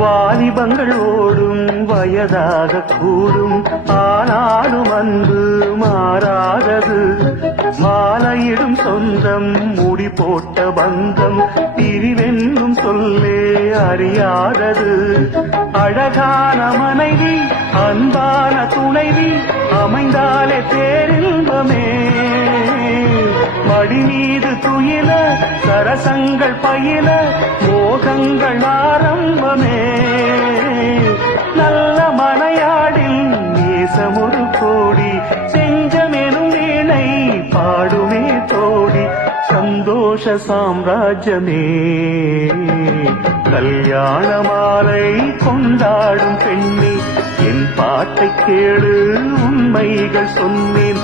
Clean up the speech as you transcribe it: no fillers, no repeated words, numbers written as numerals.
வாலிபங்கள் ஓடும் வயதாக கூடும் ஆனாலும் அன்பு மாறாதது மாலையிடும் சொந்தம் முடி போட்ட பந்தம் பிரிவென்னும் சொல்லே அறியாதது அழகான மனைவி அன்பான துணைவி அமைந்தாலே பேரின்பமே மடி மீது துயில சரசங்கள் பயில மோகங்கள் ஆரம்பமே நல்ல மனையாடில் நேசமொரு கோடி செஞ்சமெனும் வீணை பாடுமே தோடி சந்தோஷ சாம்ராஜ்யமே கல்யாண மாலை கொண்டாடும் பெண்ணே என் பாட்டை கேளு உண்மைகள் சொன்னேன்